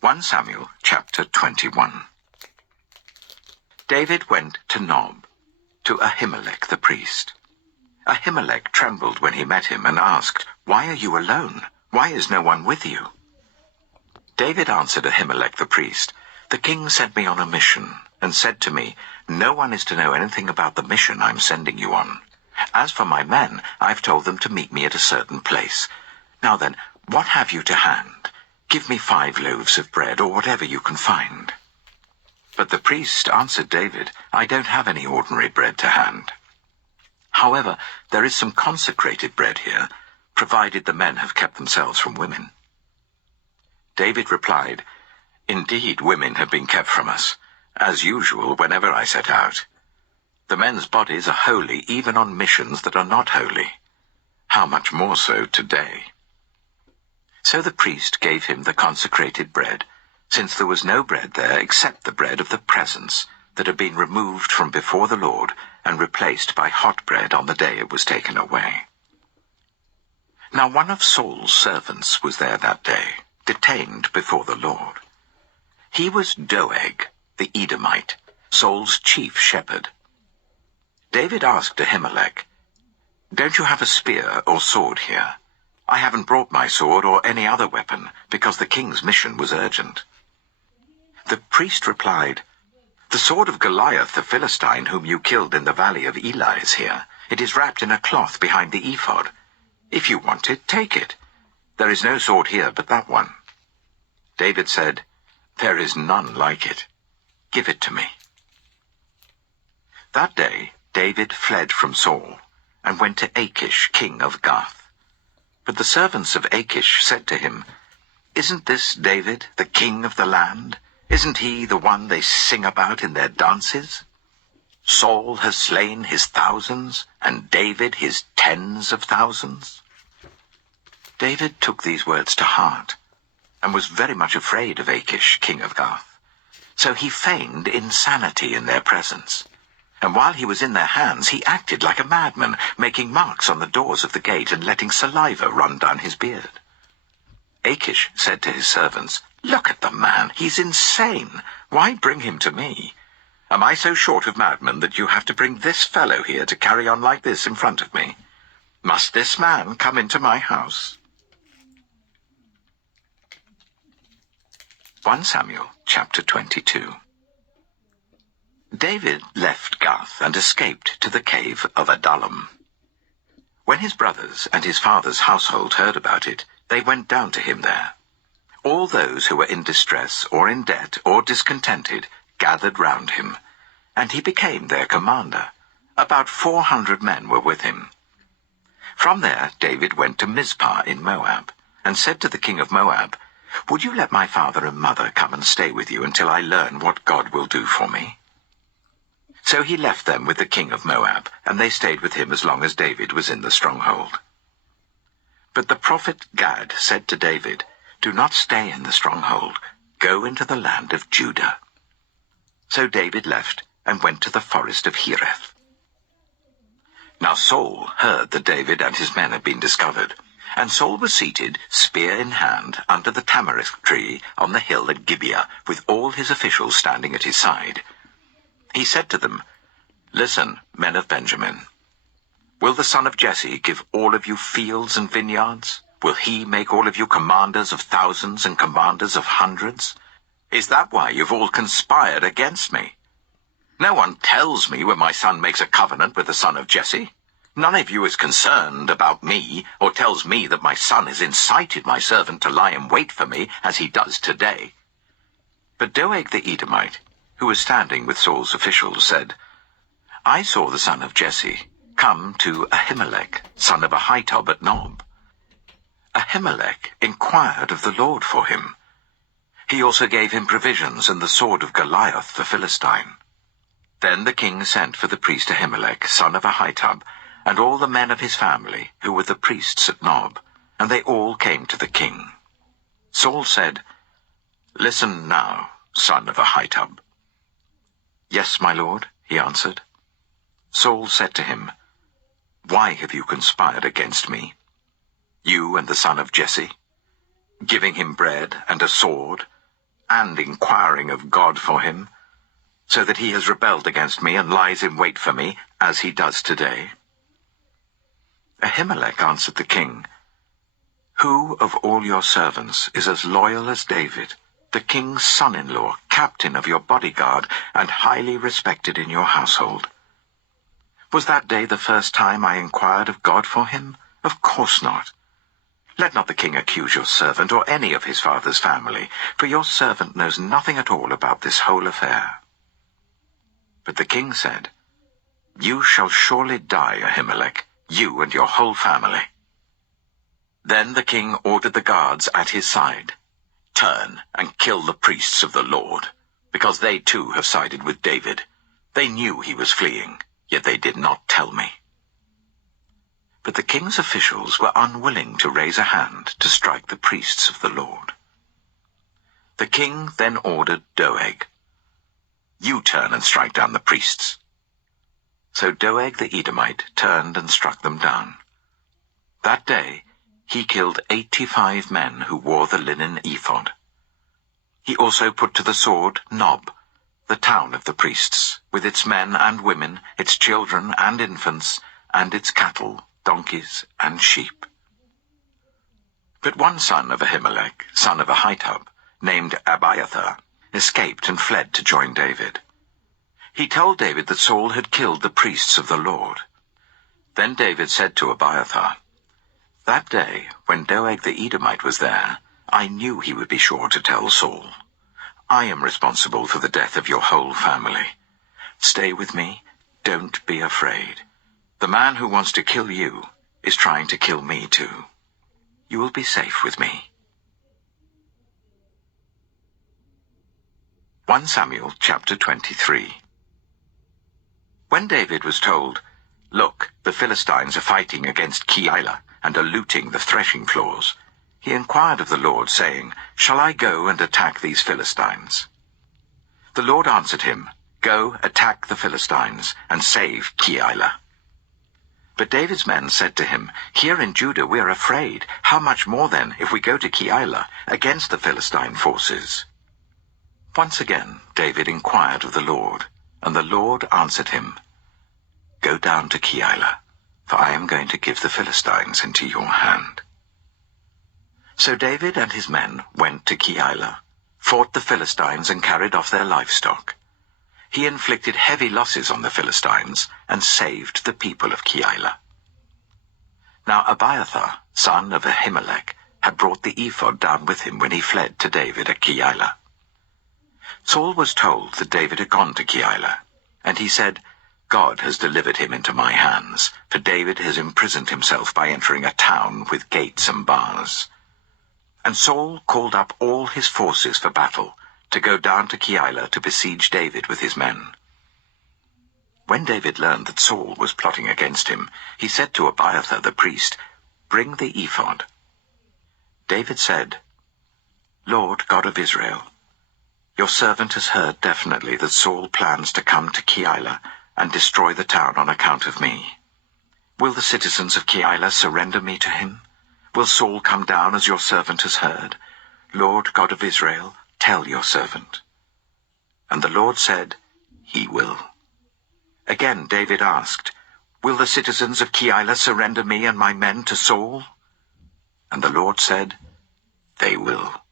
1 Samuel chapter 21. David went to Nob, to Ahimelech the priest. Ahimelech trembled when he met him and asked, "Why are you alone? Why is no one with you?" David answered Ahimelech the priest, "The king sent me on a mission and said to me, 'No one is to know anything about the mission I'm sending you on. As for my men, I've told them to meet me at a certain place. Now then, what have you to hand? Give me 5 loaves of bread, or whatever you can find.' But the priest answered David, 'I don't have any ordinary bread to hand. However, there is some consecrated bread here, provided the men have kept themselves from women.' David replied, 'Indeed, women have been kept from us, as usual whenever I set out. The men's bodies are holy even on missions that are not holy. How much more so today?' So the priest gave him the consecrated bread, since there was no bread there except the bread of the presence that had been removed from before the Lord and replaced by hot bread on the day it was taken away. Now one of Saul's servants was there that day, detained before the Lord. He was Doeg, the Edomite, Saul's chief shepherd. David asked Ahimelech, 'Don't you have a spear or sword here? I haven't brought my sword or any other weapon, because the king's mission was urgent.' The priest replied, 'The sword of Goliath the Philistine, whom you killed in the valley of Elah, is here. It is wrapped in a cloth behind the ephod. If you want it, take it. There is no sword here but that one.' David said, 'There is none like it. Give it to me.' That day David fled from Saul and went to Achish, king of Gath. But the servants of Achish said to him, 'Isn't this David, the king of the land? Isn't he the one they sing about in their dances? Saul has slain his thousands, and David his tens of thousands.' David took these words to heart, and was very much afraid of Achish, king of Gath. So he feigned insanity in their presence. And while he was in their hands, he acted like a madman, making marks on the doors of the gate and letting saliva run down his beard. Achish said to his servants, 'Look at the man, he's insane. Why bring him to me? Am I so short of madmen that you have to bring this fellow here to carry on like this in front of me? Must this man come into my house?' 1 Samuel chapter 22. David left Gath and escaped to the cave of Adullam. When his brothers and his father's household heard about it, they went down to him there. All those who were in distress or in debt or discontented gathered round him, and he became their commander. About 400 men were with him. From there David went to Mizpah in Moab, and said to the king of Moab, 'Would you let my father and mother come and stay with you until I learn what God will do for me?' So he left them with the king of Moab, and they stayed with him as long as David was in the stronghold. But the prophet Gad said to David, 'Do not stay in the stronghold. Go into the land of Judah.' So David left and went to the forest of Hereth. Now Saul heard that David and his men had been discovered, and Saul was seated, spear in hand, under the tamarisk tree on the hill at Gibeah, with all his officials standing at his side. He said to them, 'Listen, men of Benjamin. Will the son of Jesse give all of you fields and vineyards? Will he make all of you commanders of thousands and commanders of hundreds? Is that why you've all conspired against me? No one tells me when my son makes a covenant with the son of Jesse. None of you is concerned about me, or tells me that my son has incited my servant to lie in wait for me, as he does today.' But Doeg the Edomite, who was standing with Saul's officials, said, 'I saw the son of Jesse come to Ahimelech, son of Ahitub at Nob. Ahimelech inquired of the Lord for him. He also gave him provisions and the sword of Goliath the Philistine.' Then the king sent for the priest Ahimelech, son of Ahitub, and all the men of his family, who were the priests at Nob, and they all came to the king. Saul said, 'Listen now, son of Ahitub.' 'Yes, my lord,' he answered. Saul said to him, 'Why have you conspired against me, you and the son of Jesse, giving him bread and a sword, and inquiring of God for him, so that he has rebelled against me and lies in wait for me, as he does today?" Ahimelech answered the king, "Who of all your servants is as loyal as David, the king's son-in-law, captain of your bodyguard, and highly respected in your household? Was that day the first time I inquired of God for him? Of course not. Let not the king accuse your servant or any of his father's family, for your servant knows nothing at all about this whole affair." But the king said, "You shall surely die, Ahimelech, you and your whole family." Then the king ordered the guards at his side, "Turn and kill the priests of the Lord, because they too have sided with David. They knew he was fleeing, yet they did not tell me." But the king's officials were unwilling to raise a hand to strike the priests of the Lord. The king then ordered Doeg, "You turn and strike down the priests." So Doeg the Edomite turned and struck them down. That day he killed 85 men who wore the linen ephod. He also put to the sword Nob, the town of the priests, with its men and women, its children and infants, and its cattle, donkeys, and sheep. But one son of Ahimelech, son of Ahitub, named Abiathar, escaped and fled to join David. He told David that Saul had killed the priests of the Lord. Then David said to Abiathar, "That day, when Doeg the Edomite was there, I knew he would be sure to tell Saul. I am responsible for the death of your whole family. Stay with me. Don't be afraid. The man who wants to kill you is trying to kill me too. You will be safe with me." 1 Samuel chapter 23. When David was told, "Look, the Philistines are fighting against Keilah and are looting the threshing floors," he inquired of the Lord, saying, "Shall I go and attack these Philistines?" The Lord answered him, "Go, attack the Philistines, and save Keilah." But David's men said to him, "Here in Judah we are afraid. How much more then if we go to Keilah against the Philistine forces?" Once again David inquired of the Lord, and the Lord answered him, "Go down to Keilah, for I am going to give the Philistines into your hand." So David and his men went to Keilah, fought the Philistines, and carried off their livestock. He inflicted heavy losses on the Philistines and saved the people of Keilah. Now Abiathar, son of Ahimelech, had brought the ephod down with him when he fled to David at Keilah. Saul was told that David had gone to Keilah, and he said, "God has delivered him into my hands, for David has imprisoned himself by entering a town with gates and bars." And Saul called up all his forces for battle, to go down to Keilah to besiege David with his men. When David learned that Saul was plotting against him, he said to Abiathar the priest, "Bring the ephod." David said, "Lord God of Israel, your servant has heard definitely that Saul plans to come to Keilah and destroy the town on account of me. Will the citizens of Keilah surrender me to him? Will Saul come down as your servant has heard? Lord God of Israel, tell your servant." And the Lord said, "He will." Again David asked, "Will the citizens of Keilah surrender me and my men to Saul?" And the Lord said, "They will."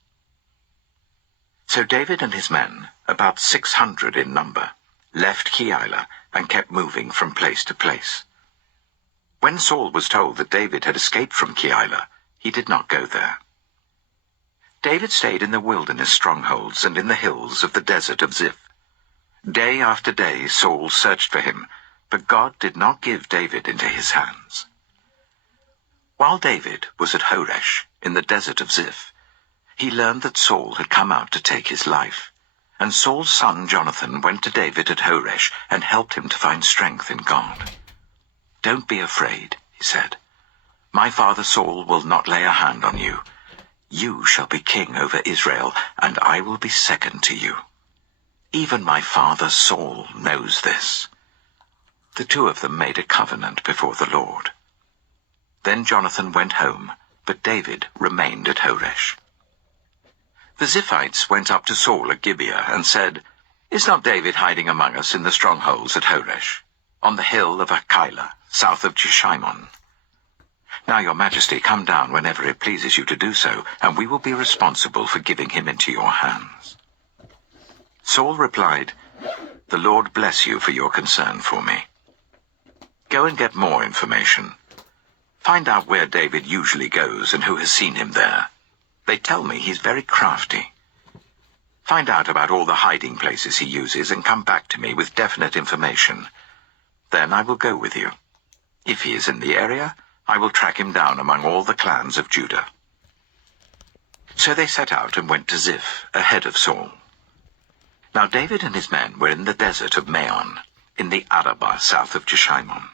So David and his men, about 600 in number, left Keilah and kept moving from place to place. When Saul was told that David had escaped from Keilah, he did not go there. David stayed in the wilderness strongholds and in the hills of the desert of Ziph. Day after day Saul searched for him, but God did not give David into his hands. While David was at Horesh, in the desert of Ziph, he learned that Saul had come out to take his life, and Saul's son Jonathan went to David at Horesh and helped him to find strength in God. "Don't be afraid," he said. "My father Saul will not lay a hand on you. You shall be king over Israel, and I will be second to you. Even my father Saul knows this." The two of them made a covenant before the Lord. Then Jonathan went home, but David remained at Horesh. The Ziphites went up to Saul at Gibeah and said, "Is not David hiding among us in the strongholds at Horesh, on the hill of Hachilah, south of Jeshimon? Now, your majesty, come down whenever it pleases you to do so, and we will be responsible for giving him into your hands." Saul replied, "The Lord bless you for your concern for me. Go and get more information. Find out where David usually goes and who has seen him there. They tell me he's very crafty. Find out about all the hiding places he uses and come back to me with definite information. Then I will go with you. If he is in the area, I will track him down among all the clans of Judah." So they set out and went to Ziph, ahead of Saul. Now David and his men were in the desert of Maon, in the Arabah south of Jeshimon.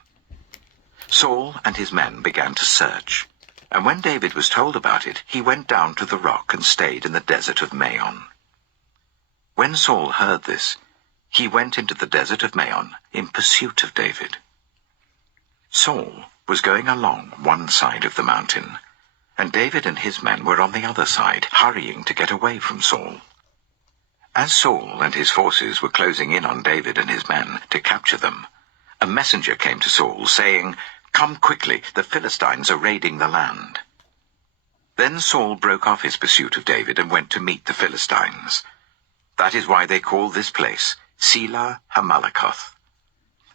Saul and his men began to search, and when David was told about it, he went down to the rock and stayed in the desert of Maon. When Saul heard this, he went into the desert of Maon in pursuit of David. Saul was going along one side of the mountain, and David and his men were on the other side, hurrying to get away from Saul. As Saul and his forces were closing in on David and his men to capture them, a messenger came to Saul, saying, "Come quickly, the Philistines are raiding the land." Then Saul broke off his pursuit of David and went to meet the Philistines. That is why they call this place Selah Hammalakoth.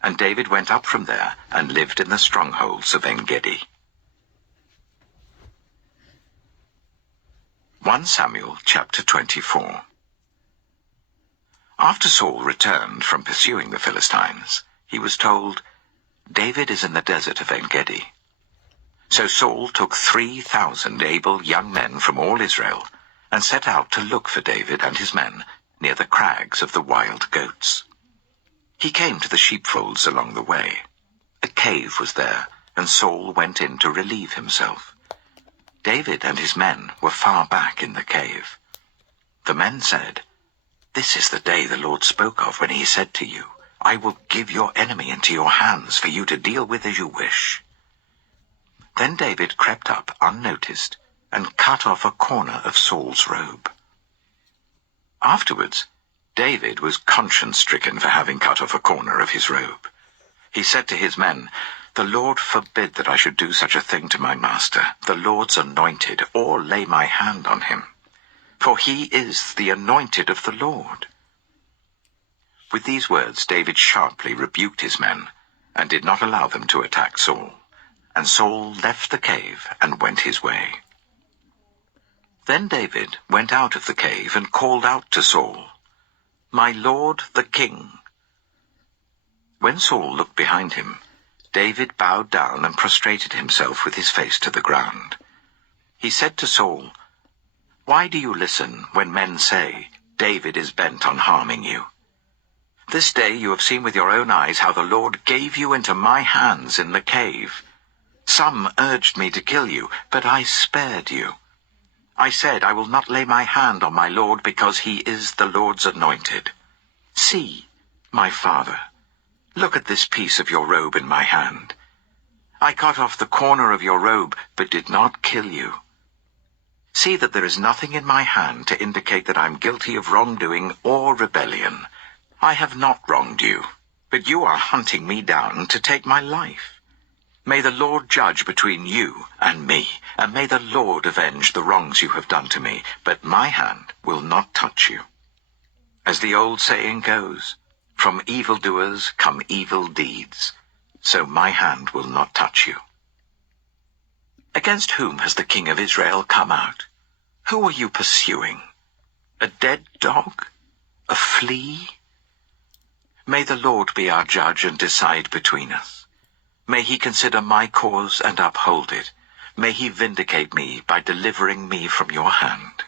And David went up from there and lived in the strongholds of En-gedi. 1 Samuel chapter 24. After Saul returned from pursuing the Philistines, he was told, "David is in the desert of En-gedi." So Saul took 3,000 able young men from all Israel and set out to look for David and his men near the crags of the wild goats. He came to the sheepfolds along the way. A cave was there, and Saul went in to relieve himself. David and his men were far back in the cave. The men said, "This is the day the Lord spoke of when he said to you, 'I will give your enemy into your hands for you to deal with as you wish.'" Then David crept up unnoticed and cut off a corner of Saul's robe. Afterwards, David was conscience-stricken for having cut off a corner of his robe. He said to his men, "The Lord forbid that I should do such a thing to my master, the Lord's anointed, or lay my hand on him. For he is the anointed of the Lord." With these words David sharply rebuked his men, and did not allow them to attack Saul. And Saul left the cave and went his way. Then David went out of the cave and called out to Saul, "My lord the king." When Saul looked behind him, David bowed down and prostrated himself with his face to the ground. He said to Saul, "Why do you listen when men say, 'David is bent on harming you'? This day you have seen with your own eyes how the Lord gave you into my hands in the cave. Some urged me to kill you, but I spared you. I said, 'I will not lay my hand on my Lord because he is the Lord's anointed.' See, my father, look at this piece of your robe in my hand. I cut off the corner of your robe, but did not kill you. See that there is nothing in my hand to indicate that I'm guilty of wrongdoing or rebellion. I have not wronged you, but you are hunting me down to take my life. May the Lord judge between you and me, and may the Lord avenge the wrongs you have done to me, but my hand will not touch you. As the old saying goes, from evildoers come evil deeds, so my hand will not touch you. Against whom has the king of Israel come out? Who are you pursuing? A dead dog? A flea? May the Lord be our judge and decide between us. May he consider my cause and uphold it. May he vindicate me by delivering me from your hand."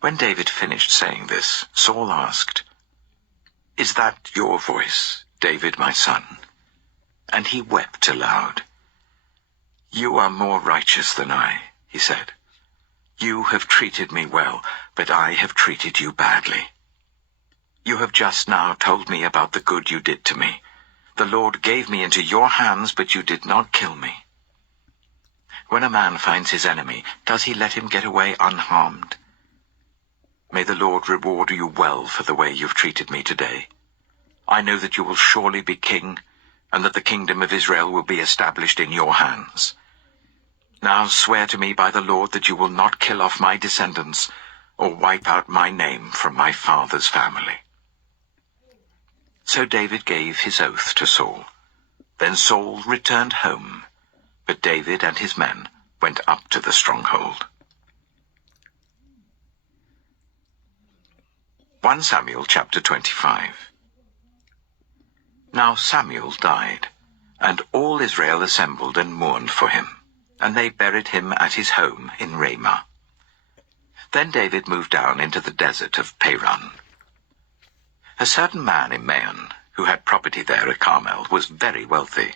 When David finished saying this, Saul asked, "Is that your voice, David, my son?" And he wept aloud. "You are more righteous than I," he said. "You have treated me well, but I have treated you badly. You have just now told me about the good you did to me. The Lord gave me into your hands, but you did not kill me. When a man finds his enemy, does he let him get away unharmed? May the Lord reward you well for the way you've treated me today. I know that you will surely be king, and that the kingdom of Israel will be established in your hands. Now swear to me by the Lord that you will not kill off my descendants, or wipe out my name from my father's family." So David gave his oath to Saul. Then Saul returned home, but David and his men went up to the stronghold. 1 Samuel chapter 25. Now Samuel died, and all Israel assembled and mourned for him, and they buried him at his home in Ramah. Then David moved down into the desert of Paran. A certain man in Maon, who had property there at Carmel, was very wealthy.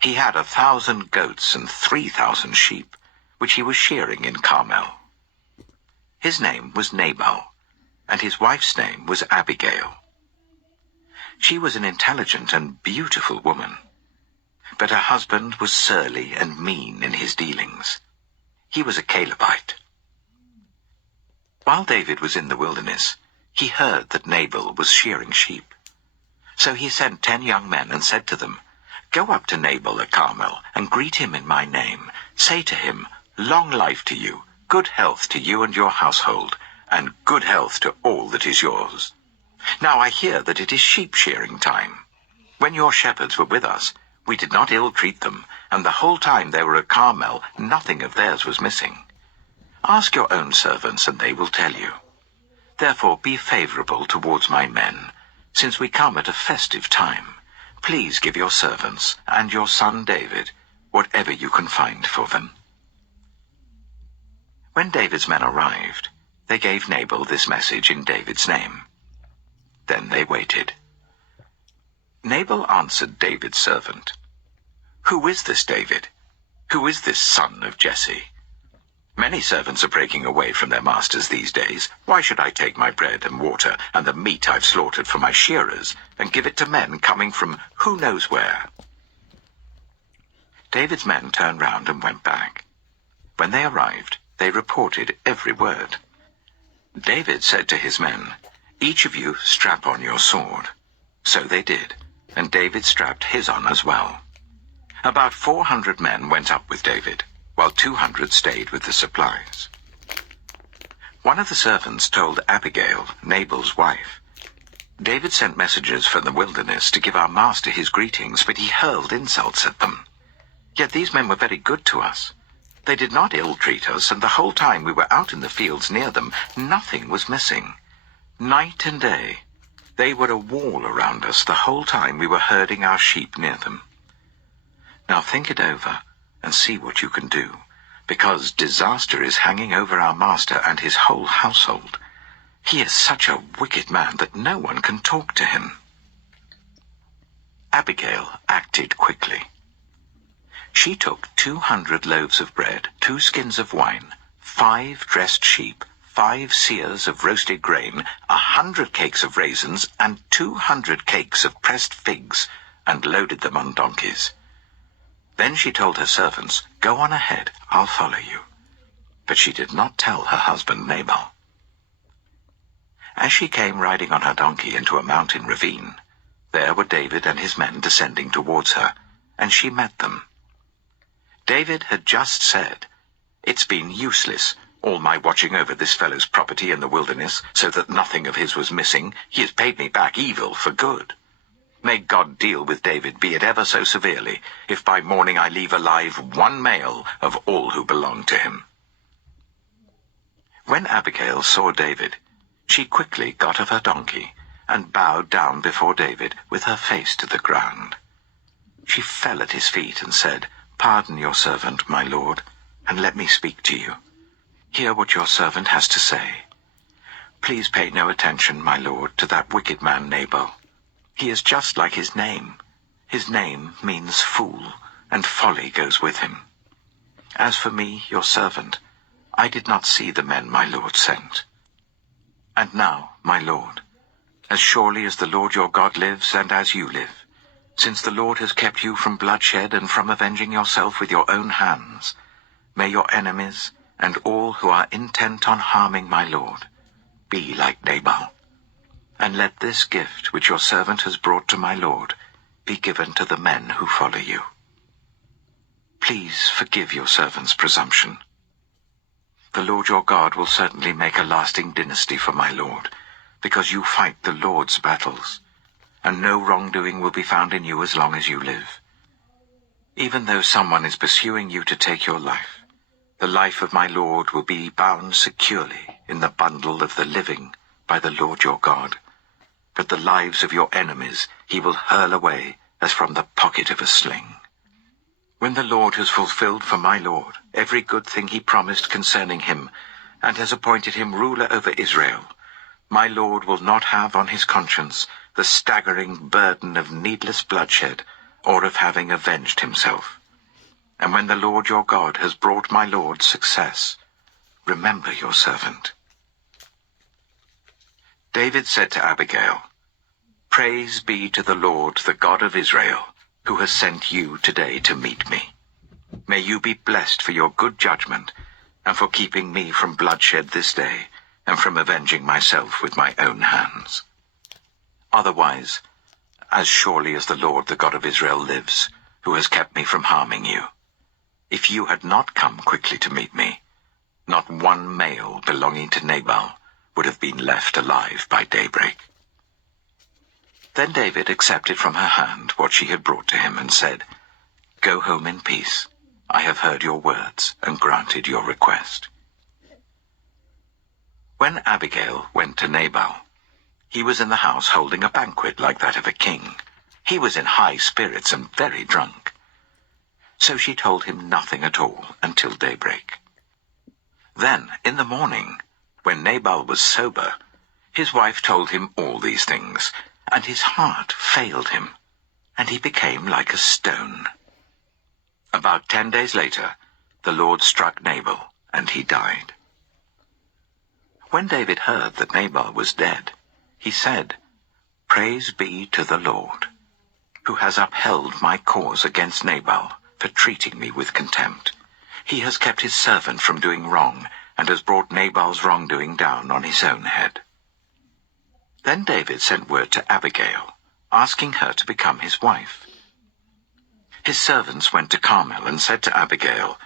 He had 1,000 goats and 3,000 sheep, which he was shearing in Carmel. His name was Nabal, and his wife's name was Abigail. She was an intelligent and beautiful woman, but her husband was surly and mean in his dealings. He was a Calebite. While David was in the wilderness, he heard that Nabal was shearing sheep. So he sent 10 young men and said to them, "Go up to Nabal at Carmel and greet him in my name. Say to him, 'Long life to you, good health to you and your household, and good health to all that is yours. Now I hear that it is sheep shearing time. When your shepherds were with us, we did not ill-treat them, and the whole time they were at Carmel, nothing of theirs was missing. Ask your own servants, and they will tell you. Therefore be favorable towards my men, since we come at a festive time. Please give your servants and your son David whatever you can find for them." When David's men arrived, they gave Nabal this message in David's name. Then they waited. Nabal answered David's servant, "Who is this David? Who is this son of Jesse? Many servants are breaking away from their masters these days. Why should I take my bread and water and the meat I've slaughtered for my shearers and give it to men coming from who knows where?" David's men turned round and went back. When they arrived, they reported every word. David said to his men, "Each of you strap on your sword." So they did, and David strapped his on as well. About 400 men went up with David, while 200 stayed with the supplies. One of the servants told Abigail, Nabal's wife, "David sent messengers from the wilderness to give our master his greetings, but he hurled insults at them. Yet these men were very good to us. They did not ill-treat us, and the whole time we were out in the fields near them, nothing was missing. Night and day, they were a wall around us the whole time we were herding our sheep near them. Now think it over and see what you can do, because disaster is hanging over our master and his whole household. He is such a wicked man that no one can talk to him." Abigail acted quickly. She took 200 loaves of bread, 2 skins of wine, 5 dressed sheep, 5 seahs of roasted grain, 100 cakes of raisins, and 200 cakes of pressed figs, and loaded them on donkeys. Then she told her servants, "Go on ahead, I'll follow you." But she did not tell her husband Nabal. As she came riding on her donkey into a mountain ravine, there were David and his men descending towards her, and she met them. David had just said, "It's been useless, all my watching over this fellow's property in the wilderness, so that nothing of his was missing. He has paid me back evil for good. May God deal with David, be it ever so severely, if by morning I leave alive 1 male of all who belong to him." When Abigail saw David, she quickly got off her donkey and bowed down before David with her face to the ground. She fell at his feet and said, "Pardon your servant, my lord, and let me speak to you. Hear what your servant has to say. Please pay no attention, my lord, to that wicked man Nabal. He is just like his name. His name means fool, and folly goes with him. As for me, your servant, I did not see the men my lord sent. And now, my lord, as surely as the Lord your God lives, and as you live, since the Lord has kept you from bloodshed and from avenging yourself with your own hands, may your enemies and all who are intent on harming my lord be like Nabal. And let this gift which your servant has brought to my lord be given to the men who follow you. Please forgive your servant's presumption. The Lord your God will certainly make a lasting dynasty for my lord, because you fight the Lord's battles, and no wrongdoing will be found in you as long as you live. Even though someone is pursuing you to take your life, the life of my lord will be bound securely in the bundle of the living by the Lord your God. But the lives of your enemies he will hurl away as from the pocket of a sling. When the Lord has fulfilled for my lord every good thing he promised concerning him, and has appointed him ruler over Israel, my lord will not have on his conscience the staggering burden of needless bloodshed, or of having avenged himself. And when the Lord your God has brought my lord success, remember your servant." David said to Abigail, "Praise be to the Lord, the God of Israel, who has sent you today to meet me. May you be blessed for your good judgment, and for keeping me from bloodshed this day, and from avenging myself with my own hands. Otherwise, as surely as the Lord, the God of Israel, lives, who has kept me from harming you, if you had not come quickly to meet me, not one male belonging to Nabal would have been left alive by daybreak." Then David accepted from her hand what she had brought to him, and said, "Go home in peace. I have heard your words and granted your request." When Abigail went to Nabal, he was in the house holding a banquet like that of a king. He was in high spirits and very drunk. So she told him nothing at all until daybreak. Then, in the morning, when Nabal was sober, his wife told him all these things, and his heart failed him, and he became like a stone. About 10 days later, the Lord struck Nabal, and he died. When David heard that Nabal was dead, he said, "Praise be to the Lord, who has upheld my cause against Nabal for treating me with contempt. He has kept his servant from doing wrong, and has brought Nabal's wrongdoing down on his own head." Then David sent word to Abigail, asking her to become his wife. His servants went to Carmel and said to Abigail,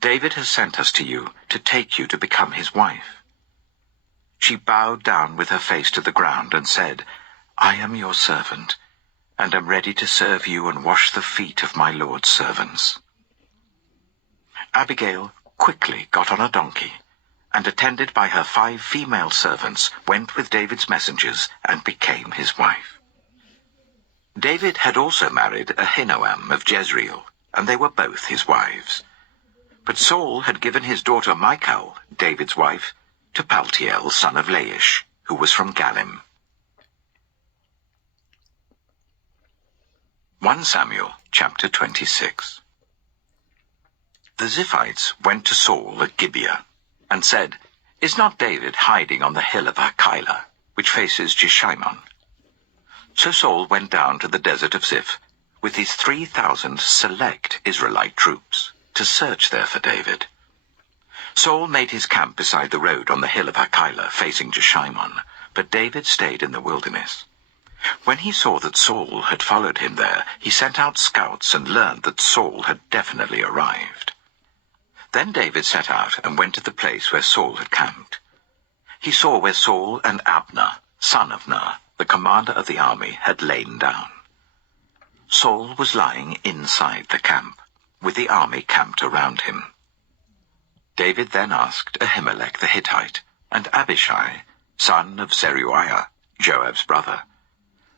"David has sent us to you to take you to become his wife." She bowed down with her face to the ground and said, "I am your servant, and am ready to serve you and wash the feet of my lord's servants." Abigail quickly got on a donkey, and attended by her 5 female servants, went with David's messengers and became his wife. David had also married Ahinoam of Jezreel, and they were both his wives. But Saul had given his daughter Michal, David's wife, to Paltiel, son of Laish, who was from Galim. 1 Samuel chapter 26. The Ziphites went to Saul at Gibeah, and said, "Is not David hiding on the hill of Hachilah, which faces Jeshimon?" So Saul went down to the desert of Ziph with his 3,000 select Israelite troops to search there for David. Saul made his camp beside the road on the hill of Hachilah facing Jeshimon, but David stayed in the wilderness. When he saw that Saul had followed him there, he sent out scouts and learned that Saul had definitely arrived. Then David set out and went to the place where Saul had camped. He saw where Saul and Abner, son of Ner, the commander of the army, had lain down. Saul was lying inside the camp, with the army camped around him. David then asked Ahimelech the Hittite and Abishai, son of Zeruiah, Joab's brother,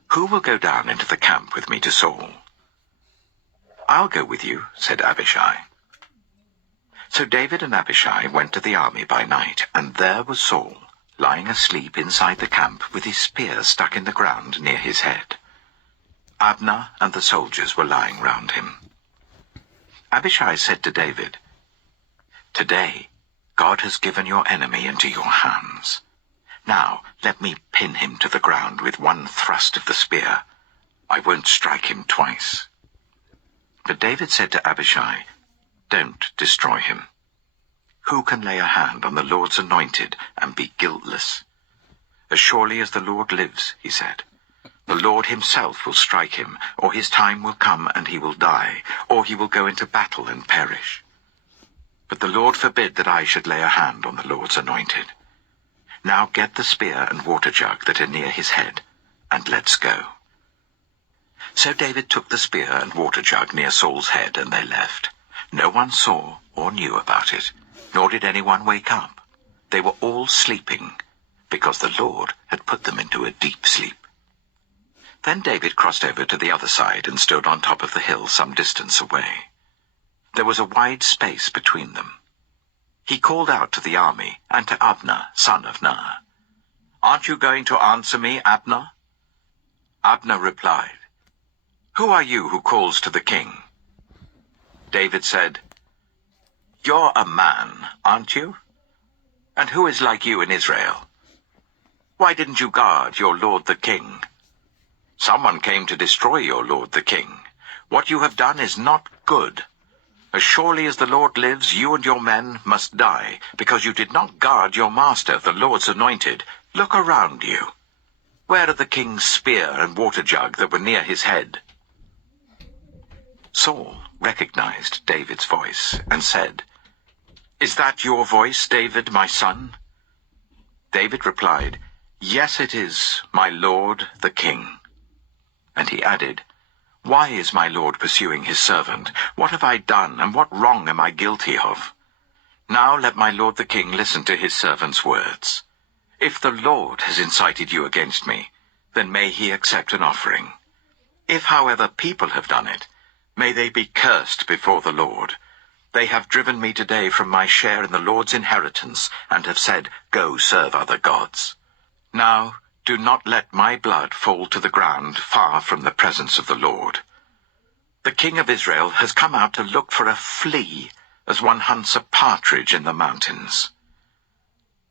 "Who will go down into the camp with me to Saul?" "I'll go with you," said Abishai. So David and Abishai went to the army by night, and there was Saul, lying asleep inside the camp with his spear stuck in the ground near his head. Abner and the soldiers were lying round him. Abishai said to David, "Today God has given your enemy into your hands. Now let me pin him to the ground with one thrust of the spear. I won't strike him twice." But David said to Abishai, "Don't destroy him. Who can lay a hand on the Lord's anointed and be guiltless? "As surely as the Lord lives," he said, "the Lord himself will strike him, or his time will come and he will die, or he will go into battle and perish. But the Lord forbid that I should lay a hand on the Lord's anointed. Now get the spear and water jug that are near his head, and let's go." So David took the spear and water jug near Saul's head, and they left. No one saw or knew about it, nor did anyone wake up. They were all sleeping, because the Lord had put them into a deep sleep. Then David crossed over to the other side and stood on top of the hill some distance away. There was a wide space between them. He called out to the army and to Abner, son of Ner, "Aren't you going to answer me, Abner?" Abner replied, "Who are you who calls to the king?" David said, "You're a man, aren't you? And who is like you in Israel? Why didn't you guard your lord the king? Someone came to destroy your lord the king. What you have done is not good. As surely as the Lord lives, you and your men must die, because you did not guard your master, the Lord's anointed. Look around you. Where are the king's spear and water jug that were near his head?" Saul recognized David's voice and said, "Is that your voice, David, my son?" David replied, "Yes, it is, my lord the king." And he added, "Why is my lord pursuing his servant? What have I done, and what wrong am I guilty of? Now let my lord the king listen to his servant's words. If the Lord has incited you against me, then may he accept an offering. If, however, people have done it, may they be cursed before the Lord. They have driven me today from my share in the Lord's inheritance, and have said, 'Go serve other gods.' Now do not let my blood fall to the ground far from the presence of the Lord. The king of Israel has come out to look for a flea, as one hunts a partridge in the mountains."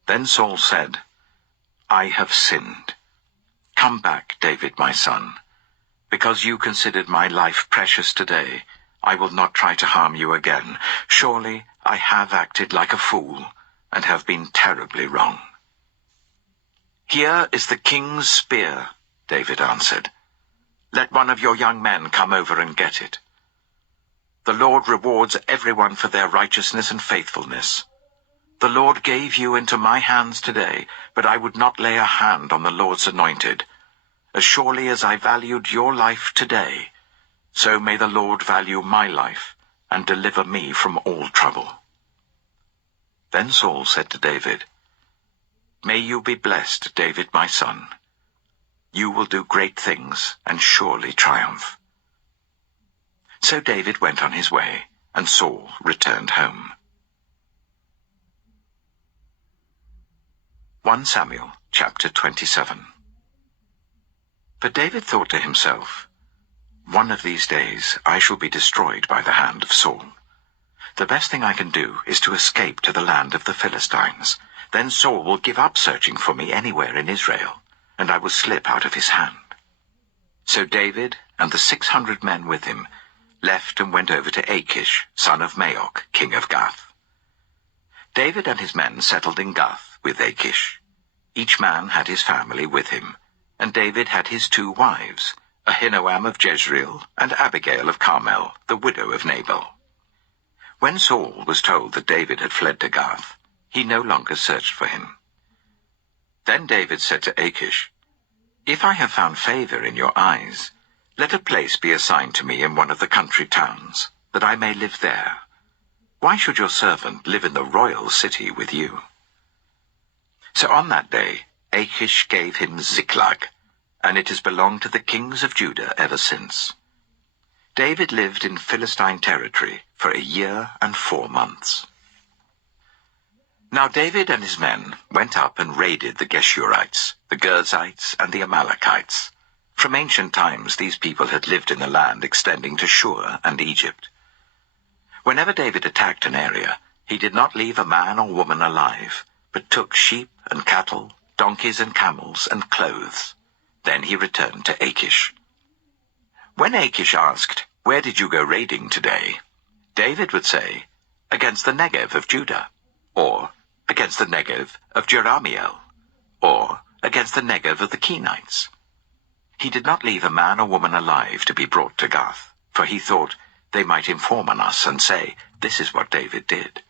Then Saul said, "I have sinned. Come back, David, my son. Because you considered my life precious today, I will not try to harm you again. Surely I have acted like a fool, and have been terribly wrong." "Here is the king's spear," David answered. "Let one of your young men come over and get it. The Lord rewards everyone for their righteousness and faithfulness. The Lord gave you into my hands today, but I would not lay a hand on the Lord's anointed. As surely as I valued your life today, so may the Lord value my life and deliver me from all trouble." Then Saul said to David, "May you be blessed, David, my son. You will do great things and surely triumph." So David went on his way, and Saul returned home. 1 Samuel chapter 27. But David thought to himself, "One of these days I shall be destroyed by the hand of Saul. The best thing I can do is to escape to the land of the Philistines. Then Saul will give up searching for me anywhere in Israel, and I will slip out of his hand." So David and the 600 men with him left and went over to Achish, son of Maok, king of Gath. David and his men settled in Gath with Achish. Each man had his family with him, and David had his 2 wives, Ahinoam of Jezreel and Abigail of Carmel, the widow of Nabal. When Saul was told that David had fled to Gath, he no longer searched for him. Then David said to Achish, "If I have found favor in your eyes, let a place be assigned to me in one of the country towns, that I may live there. Why should your servant live in the royal city with you?" So on that day Achish gave him Ziklag, and it has belonged to the kings of Judah ever since. David lived in Philistine territory for 1 year and 4 months. Now David and his men went up and raided the Geshurites, the Girzites, and the Amalekites. From ancient times these people had lived in the land extending to Shur and Egypt. Whenever David attacked an area, he did not leave a man or woman alive, but took sheep and cattle, donkeys and camels, and clothes. Then he returned to Achish. When Achish asked, "Where did you go raiding today?" David would say, "Against the Negev of Judah," or "Against the Negev of Jerahmeel," or against the Negev of the Kenites. He did not leave a man or woman alive to be brought to Gath, for he thought they might inform on us and say, "This is what David did."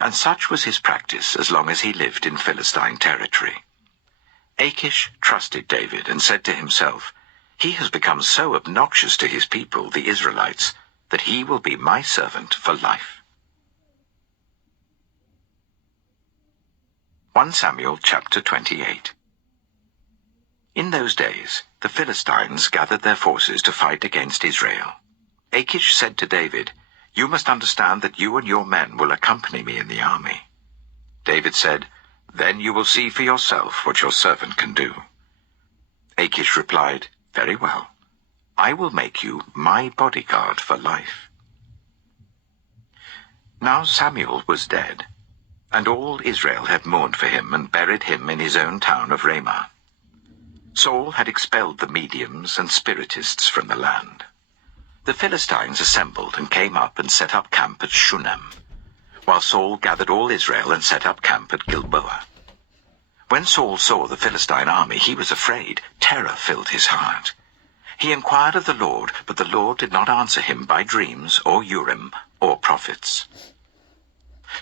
And such was his practice as long as he lived in Philistine territory. Achish trusted David and said to himself, "He has become so obnoxious to his people, the Israelites, that he will be my servant for life." 1 Samuel chapter 28. In those days, the Philistines gathered their forces to fight against Israel. Achish said to David, "You must understand that you and your men will accompany me in the army." David said, "Then you will see for yourself what your servant can do." Achish replied, "Very well. I will make you my bodyguard for life." Now Samuel was dead, and all Israel had mourned for him and buried him in his own town of Ramah. Saul had expelled the mediums and spiritists from the land. The Philistines assembled and came up and set up camp at Shunem, while Saul gathered all Israel and set up camp at Gilboa. When Saul saw the Philistine army, he was afraid. Terror filled his heart. He inquired of the Lord, but the Lord did not answer him by dreams or Urim or prophets.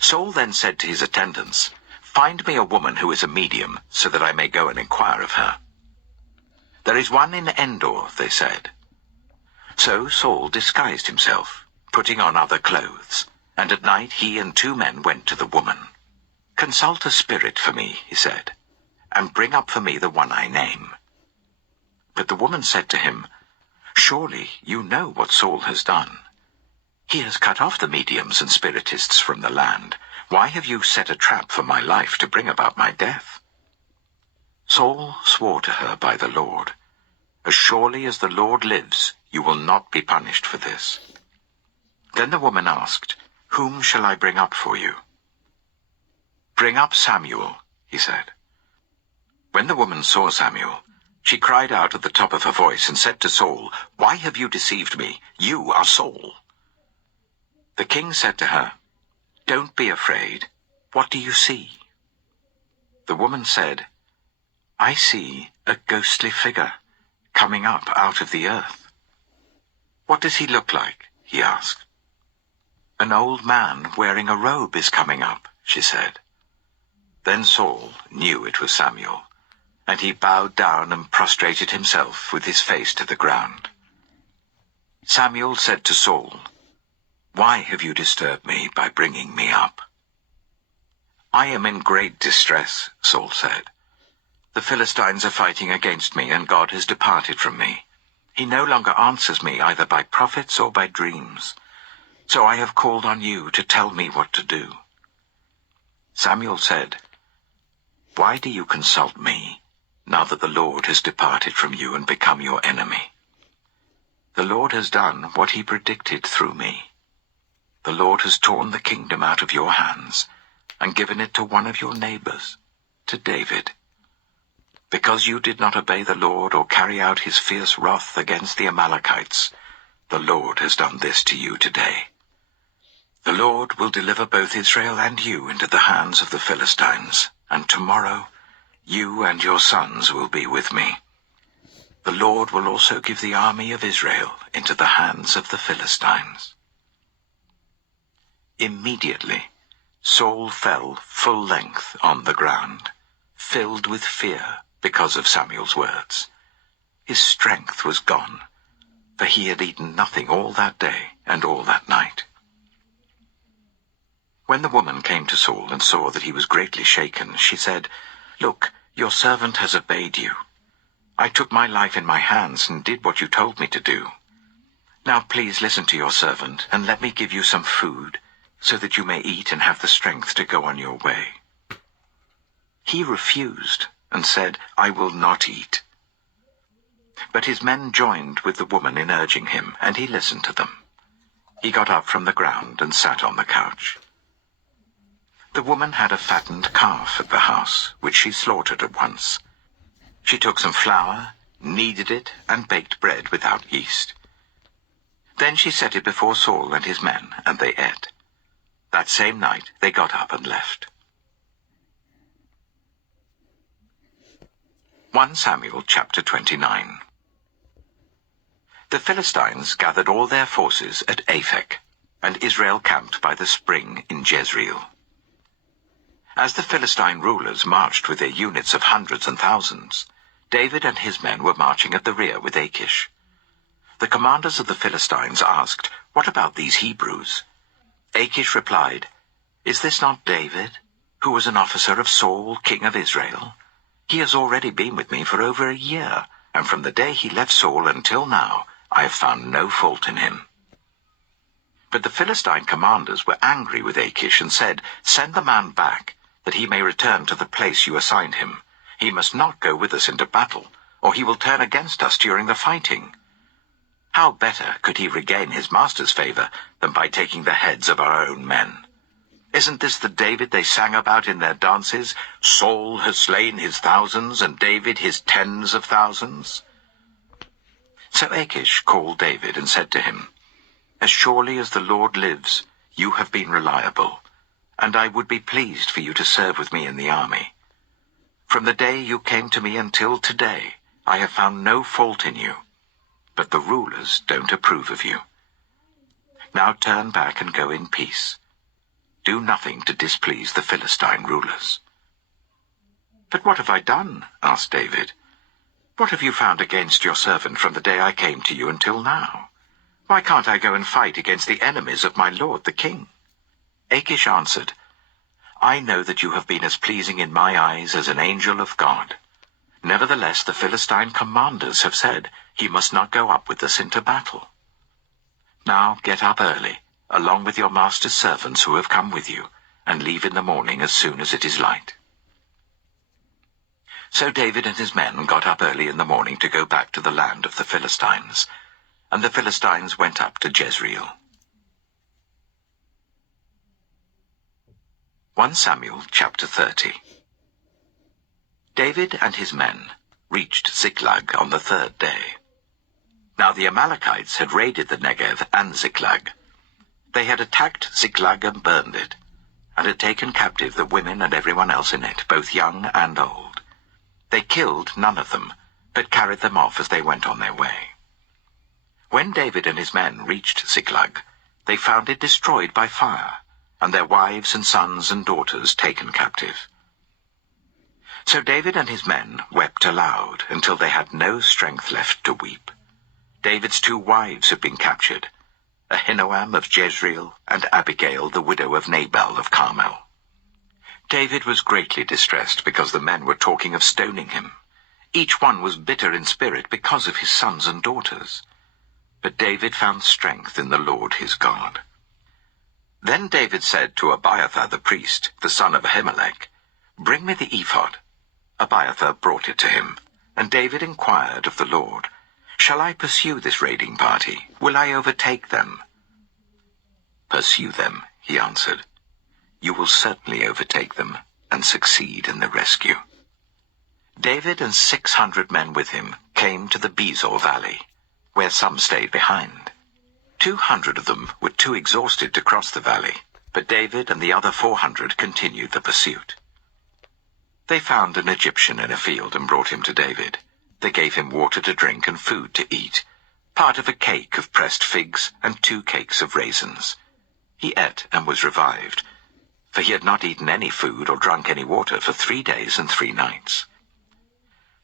Saul then said to his attendants, "Find me a woman who is a medium, so that I may go and inquire of her." "There is one in Endor," they said. So Saul disguised himself, putting on other clothes, and at night he and 2 men went to the woman. "Consult a spirit for me," he said, "and bring up for me the one I name." But the woman said to him, "Surely you know what Saul has done. He has cut off the mediums and spiritists from the land. Why have you set a trap for my life to bring about my death?" Saul swore to her by the Lord, "As surely as the Lord lives, you will not be punished for this." Then the woman asked, "Whom shall I bring up for you?" "Bring up Samuel," he said. When the woman saw Samuel, she cried out at the top of her voice and said to Saul, "Why have you deceived me? You are Saul." The king said to her, "Don't be afraid. What do you see?" The woman said, "I see a ghostly figure coming up out of the earth." "What does he look like?" he asked. "An old man wearing a robe is coming up," she said. Then Saul knew it was Samuel, and he bowed down and prostrated himself with his face to the ground. Samuel said to Saul, "Why have you disturbed me by bringing me up?" "I am in great distress," Saul said. "The Philistines are fighting against me, and God has departed from me. He no longer answers me either by prophets or by dreams. So I have called on you to tell me what to do." Samuel said, "Why do you consult me, now that the Lord has departed from you and become your enemy? The Lord has done what he predicted through me. The Lord has torn the kingdom out of your hands and given it to one of your neighbors, to David. Because you did not obey the Lord or carry out his fierce wrath against the Amalekites, the Lord has done this to you today. The Lord will deliver both Israel and you into the hands of the Philistines, and tomorrow you and your sons will be with me. The Lord will also give the army of Israel into the hands of the Philistines." Immediately Saul fell full length on the ground, filled with fear because of Samuel's words. His strength was gone, for he had eaten nothing all that day and all that night. When the woman came to Saul and saw that he was greatly shaken, she said, "Look, your servant has obeyed you. I took my life in my hands and did what you told me to do. Now please listen to your servant, and let me give you some food, so that you may eat and have the strength to go on your way." He refused and said, "I will not eat." But his men joined with the woman in urging him, and he listened to them. He got up from the ground and sat on the couch. The woman had a fattened calf at the house, which she slaughtered at once. She took some flour, kneaded it, and baked bread without yeast. Then she set it before Saul and his men, and they ate. That same night they got up and left. 1 Samuel chapter 29. The Philistines gathered all their forces at Aphek, and Israel camped by the spring in Jezreel. As the Philistine rulers marched with their units of hundreds and thousands, David and his men were marching at the rear with Achish. The commanders of the Philistines asked, "What about these Hebrews?" Achish replied, "Is this not David, who was an officer of Saul, king of Israel? He has already been with me for over a year, and from the day he left Saul until now, I have found no fault in him." But the Philistine commanders were angry with Achish and said, "Send the man back, that he may return to the place you assigned him. He must not go with us into battle, or he will turn against us during the fighting. How better could he regain his master's favor than by taking the heads of our own men? Isn't this the David they sang about in their dances? Saul has slain his thousands, and David his tens of thousands." So Achish called David and said to him, "As surely as the Lord lives, you have been reliable, and I would be pleased for you to serve with me in the army. From the day you came to me until today, I have found no fault in you, but the rulers don't approve of you. Now turn back and go in peace. Do nothing to displease the Philistine rulers." "But what have I done?" asked David. "What have you found against your servant from the day I came to you until now? Why can't I go and fight against the enemies of my lord the king?" Achish answered, "I know that you have been as pleasing in my eyes as an angel of God. Nevertheless, the Philistine commanders have said, 'He must not go up with us into battle.' Now get up early, along with your master's servants who have come with you, and leave in the morning as soon as it is light." So David and his men got up early in the morning to go back to the land of the Philistines, and the Philistines went up to Jezreel. 1 Samuel chapter 30. David and his men reached Ziklag on the third day. Now the Amalekites had raided the Negev and Ziklag. They had attacked Ziklag and burned it, and had taken captive the women and everyone else in it, both young and old. They killed none of them, but carried them off as they went on their way. When David and his men reached Ziklag, they found it destroyed by fire, and their wives and sons and daughters taken captive. So David and his men wept aloud until they had no strength left to weep. David's 2 wives had been captured, Ahinoam of Jezreel and Abigail, the widow of Nabal of Carmel. David was greatly distressed because the men were talking of stoning him. Each one was bitter in spirit because of his sons and daughters. But David found strength in the Lord his God. Then David said to Abiathar the priest, the son of Ahimelech, "Bring me the ephod." Abiathar brought it to him, and David inquired of the Lord, "Shall I pursue this raiding party? Will I overtake them?" "Pursue them," he answered. "You will certainly overtake them and succeed in the rescue." David and 600 men with him came to the Bezor valley, where some stayed behind. 200 of them were too exhausted to cross the valley, but David and the other 400 continued the pursuit. They found an Egyptian in a field and brought him to David. They gave him water to drink and food to eat, part of a cake of pressed figs and 2 cakes of raisins. He ate and was revived, for he had not eaten any food or drunk any water for 3 days and 3 nights.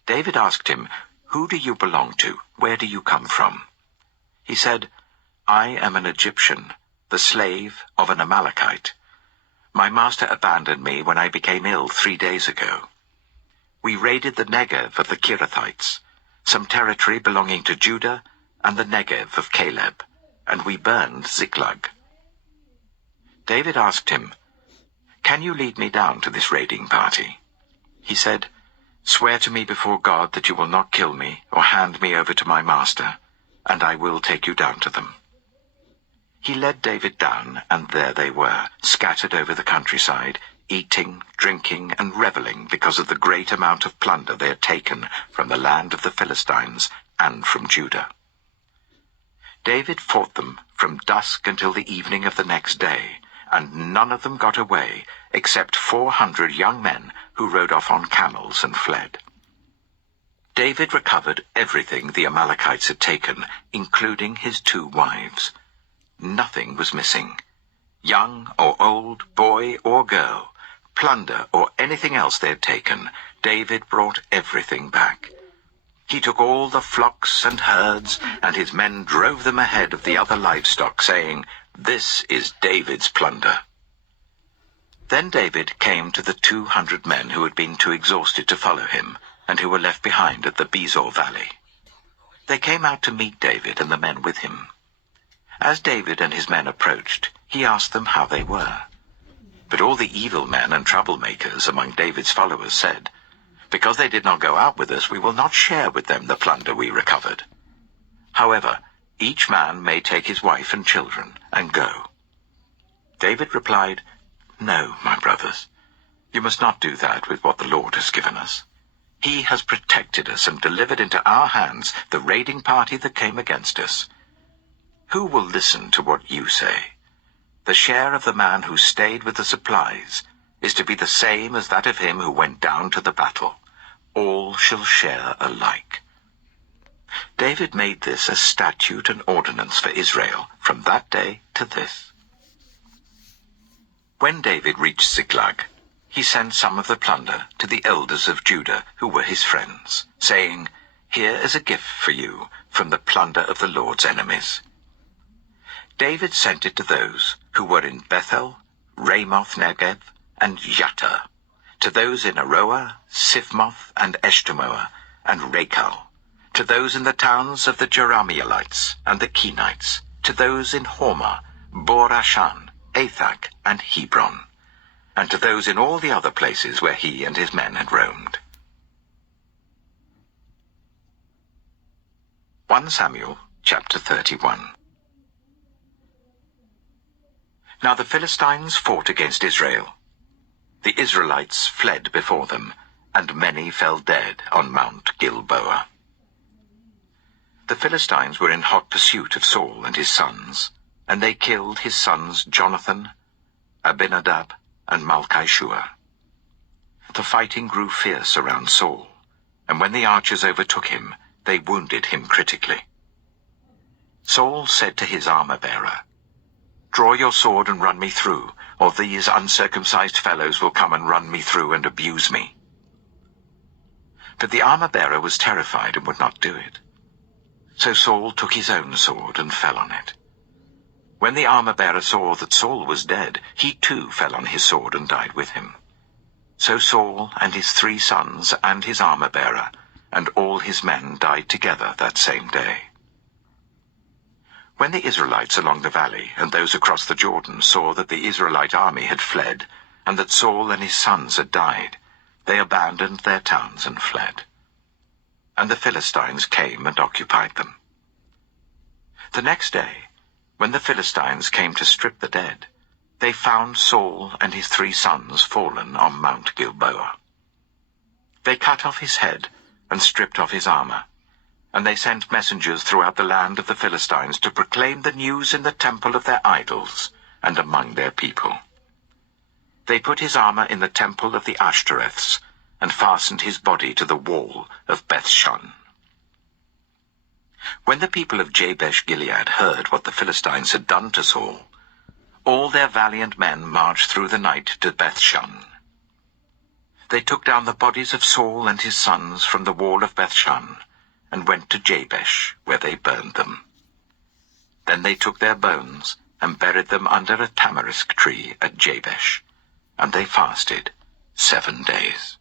David asked him, "Who do you belong to? Where do you come from?" He said, "I am an Egyptian, the slave of an Amalekite. My master abandoned me when I became ill 3 days ago. We raided the Negev of the Kirithites, some territory belonging to Judah, and the Negev of Caleb, and we burned Ziklag." David asked him, "Can you lead me down to this raiding party?" He said, "Swear to me before God that you will not kill me or hand me over to my master, and I will take you down to them." He led David down, and there they were, scattered over the countryside, eating, drinking, and reveling because of the great amount of plunder they had taken from the land of the Philistines and from Judah. David fought them from dusk until the evening of the next day, and none of them got away except 400 young men who rode off on camels and fled. David recovered everything the Amalekites had taken, including his 2 wives. Nothing was missing. Young or old, boy or girl, plunder or anything else they had taken, David brought everything back. He took all the flocks and herds, and his men drove them ahead of the other livestock, saying, "This is David's plunder." Then David came to the 200 men who had been too exhausted to follow him, and who were left behind at the Besor valley. They came out to meet David and the men with him. As David and his men approached, he asked them how they were. But all the evil men and troublemakers among David's followers said, "Because they did not go out with us, we will not share with them the plunder we recovered. However, each man may take his wife and children and go." David replied, "No, my brothers, you must not do that with what the Lord has given us. He has protected us and delivered into our hands the raiding party that came against us. Who will listen to what you say? The share of the man who stayed with the supplies is to be the same as that of him who went down to the battle. All shall share alike." David made this a statute and ordinance for Israel from that day to this. When David reached Ziklag, he sent some of the plunder to the elders of Judah who were his friends, saying, "Here is a gift for you from the plunder of the Lord's enemies." David sent it to those who were in Bethel, Ramoth Negev, and Yattah, to those in Aroah, Siphmoth, and Eshtemoa, and Rachal, to those in the towns of the Jerahmeelites and the Kenites, to those in Hormah, Bor-Ashan, Athak, and Hebron, and to those in all the other places where he and his men had roamed. 1 Samuel chapter 31. Now the Philistines fought against Israel. The Israelites fled before them, and many fell dead on Mount Gilboa. The Philistines were in hot pursuit of Saul and his sons, and they killed his sons Jonathan, Abinadab, and Malchishua. The fighting grew fierce around Saul, and when the archers overtook him, they wounded him critically. Saul said to his armor-bearer, "Draw your sword and run me through, or these uncircumcised fellows will come and run me through and abuse me." But the armor-bearer was terrified and would not do it. So Saul took his own sword and fell on it. When the armor-bearer saw that Saul was dead, he too fell on his sword and died with him. So Saul and his 3 sons and his armor-bearer and all his men died together that same day. When the Israelites along the valley and those across the Jordan saw that the Israelite army had fled, and that Saul and his sons had died, they abandoned their towns and fled. And the Philistines came and occupied them. The next day, when the Philistines came to strip the dead, they found Saul and his 3 sons fallen on Mount Gilboa. They cut off his head and stripped off his armor, and they sent messengers throughout the land of the Philistines to proclaim the news in the temple of their idols and among their people. They put his armor in the temple of the Ashtoreths and fastened his body to the wall of Bethshan. When the people of Jabesh-Gilead heard what the Philistines had done to Saul, all their valiant men marched through the night to Bethshan. They took down the bodies of Saul and his sons from the wall of Bethshan, and went to Jabesh, where they burned them. Then they took their bones and buried them under a tamarisk tree at Jabesh, and they fasted 7 days.